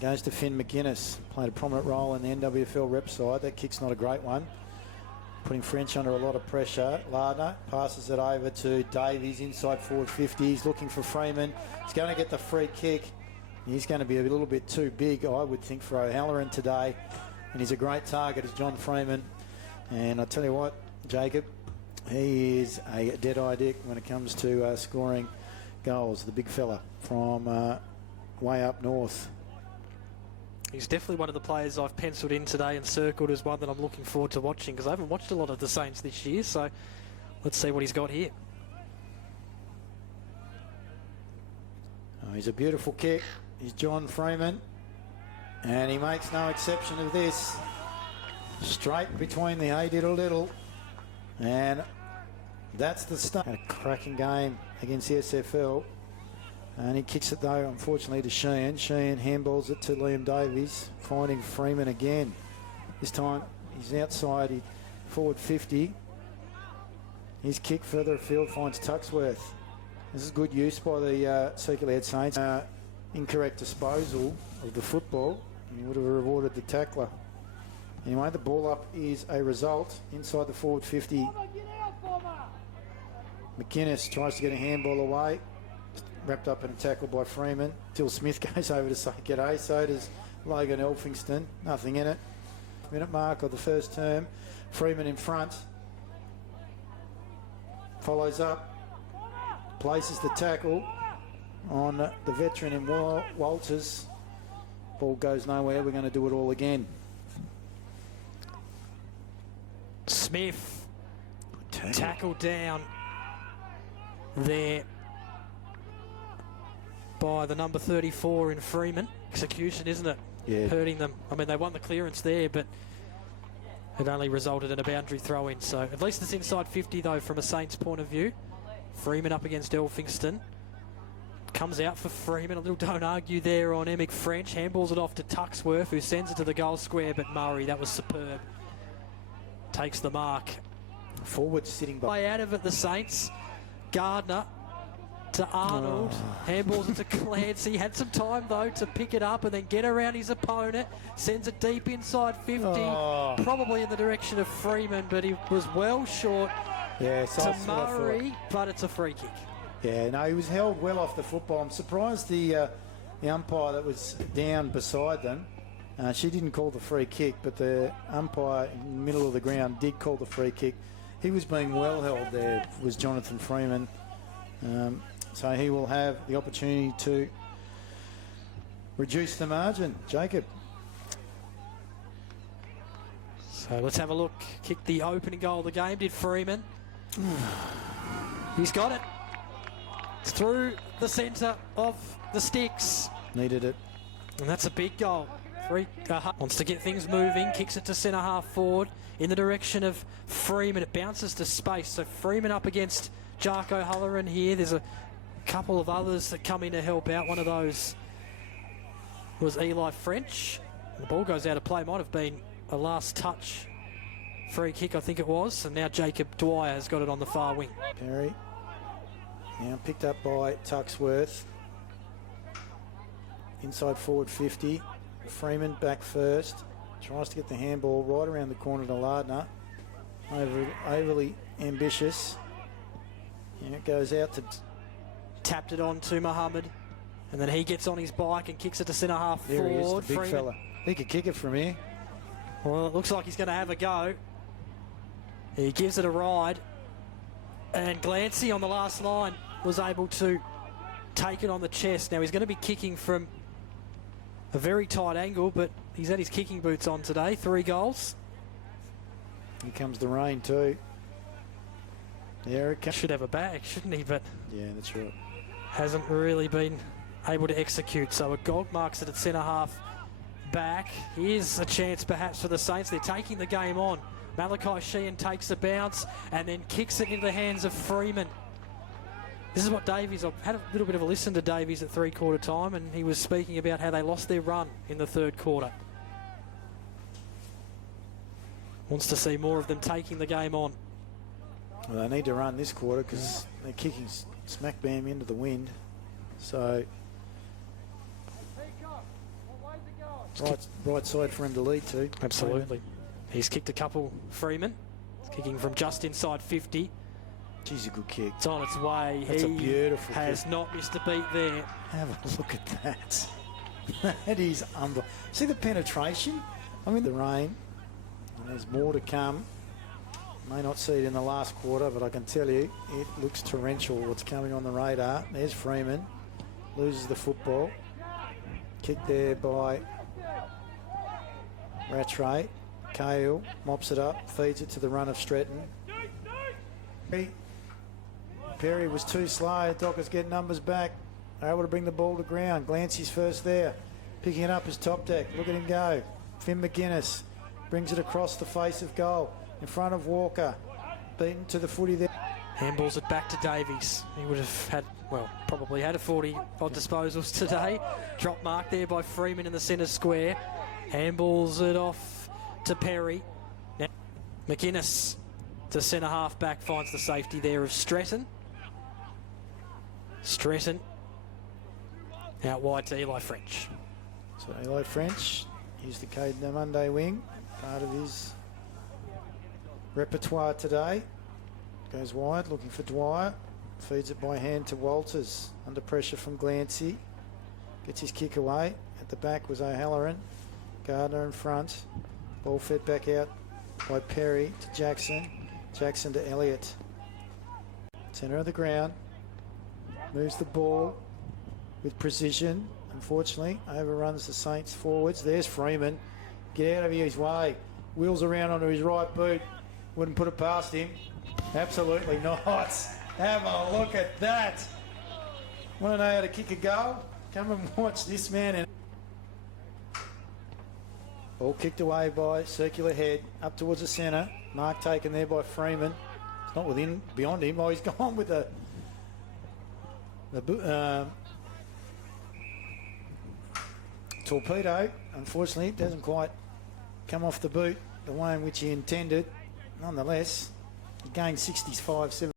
Goes to Finn McGuinness. Played a prominent role in the NWFL rep side. That kick's not a great one. Putting French under a lot of pressure. Lardner passes it over to Davies inside forward 50. He's looking for Freeman. He's going to get the free kick. He's going to be a little bit too big, I would think, for O'Halloran today. And he's a great target, is John Freeman. And I tell you what, Jacob, he is a dead-eye dick when it comes to scoring goals. The big fella from way up north. He's definitely one of the players I've penciled in today and circled as one that I'm looking forward to watching, because I haven't watched a lot of the Saints this year, so let's see what he's got here. Oh, he's a beautiful kick. He's John Freeman, and he makes no exception of this. Straight between the A-diddle-diddle, and that's the start. A cracking game against the SFL. And he kicks it, though, unfortunately, to Sheehan. Sheehan handballs it to Liam Davies, finding Freeman again. This time, he's outside, forward 50. His kick further afield finds Tuxworth. This is good use by the Circular Head Saints. Incorrect disposal of the football. He would have rewarded the tackler. Anyway, the ball up is a result inside the forward 50. McInnes tries to get a handball away. Wrapped up in a tackle by Freeman. Till Smith goes over to say g'day. So does Logan Elphingston. Nothing in it. Minute mark of the first term. Freeman in front. Follows up. Places the tackle on the veteran in Walters. Ball goes nowhere. We're going to do it all again. Smith tackled down there by the number 34 in Freeman. Execution, isn't it? Yeah. Hurting them. I mean, they won the clearance there, but it only resulted in a boundary throw-in. So at least it's inside 50, though, from a Saints point of view. Freeman up against Elphingston. Comes out for Freeman. A little don't argue there on Emick French. Handballs it off to Tuxworth, who sends it to the goal square, but Murray, that was superb. Takes the mark. Forward sitting by. Play out of it, the Saints. Gardner to Arnold. Handballs it to Clancy. Had some time, though, to pick it up and then get around his opponent. Sends it deep inside 50. Probably in the direction of Freeman, but he was well short to Murray, but it's a free kick. Yeah, no, he was held well off the football. I'm surprised the umpire that was down beside them, she didn't call the free kick, but the umpire in the middle of the ground did call the free kick. He was being well held there, was Jonathan Freeman. So he will have the opportunity to reduce the margin. Jacob. So let's have a look. Kicked the opening goal of the game, did Freeman. He's got it. It's through the centre of the sticks. Needed it. And that's a big goal. Wants to get things moving, kicks it to centre half forward in the direction of Freeman. It bounces to space. So Freeman up against Jark O'Halloran here. There's a couple of others that come in to help out. One of those was Eli French. The ball goes out of play. Might have been a last touch free kick, I think it was. And now Jacob Dwyer has got it on the far wing. Perry. Now picked up by Tuxworth. Inside forward 50. Freeman back first. Tries to get the handball right around the corner to Lardner. Overly ambitious. And it goes out to... Tapped it on to Muhammad. And then he gets on his bike and kicks it to centre half there forward. He is, the big Freeman. fella. He could kick it from here. Well, it looks like he's going to have a go. He gives it a ride. And Glancy on the last line was able to take it on the chest. Now he's going to be kicking from a very tight angle, but he's had his kicking boots on today. 3 goals. Here comes the rain too. There it comes. Should have a bag, shouldn't he? But yeah, that's right. Hasn't really been able to execute. So a goal marks it at centre half back. Here's a chance perhaps for the Saints. They're taking the game on. Malachi Sheehan takes a bounce and then kicks it into the hands of Freeman. This is what Davies, I've had a little bit of a listen to Davies at 3/4 time, and he was speaking about how they lost their run in the 3rd quarter. Wants to see more of them taking the game on. Well, they need to run this quarter because they're kicking smack bam into the wind. So Right side for him to lead to. Absolutely. He's kicked a couple, Freeman. He's kicking from just inside 50. Geez, a good kick. It's on its way. That's a beautiful has kick. not missed a beat there. Have a look at that. That is unbelievable. See the penetration? I mean, the rain. And there's more to come. May not see it in the last quarter, but I can tell you it looks torrential what's coming on the radar. There's Freeman. Loses the football. Kick there by Rattray. Cahill mops it up, feeds it to the run of Stretton. Perry was too slow. Dockers get numbers back. They're able to bring the ball to ground. Glancy's first there. Picking it up is Top Deck. Look at him go. Finn McGuinness brings it across the face of goal in front of Walker. Beaten to the footy there. Handballs it back to Davies. He would have had, well, probably had a 40-odd disposals today. Drop mark there by Freeman in the centre square. Handballs it off to Perry. Now, McInnes to centre half back, finds the safety there of Stretton. Stretton out wide to Eli French. So Eli French, he's the Caden Monday wing, part of his repertoire today. Goes wide, looking for Dwyer. Feeds it by hand to Walters. Under pressure from Glancy. Gets his kick away. At the back was O'Halloran. Gardner in front. Ball fed back out by Perry to Jackson. Jackson to Elliott. Centre of the ground. Moves the ball with precision. Unfortunately, overruns the Saints forwards. There's Freeman. Get out of his way. Wheels around onto his right boot. Wouldn't put it past him. Absolutely not. Have a look at that. Want to know how to kick a goal? Come and watch this man. Ball kicked away by circular head up towards the centre. Mark taken there by Freeman. It's not within, beyond him. Oh, he's gone with the torpedo. Unfortunately, it doesn't quite come off the boot the way in which he intended. Nonetheless, he gained 65, 7.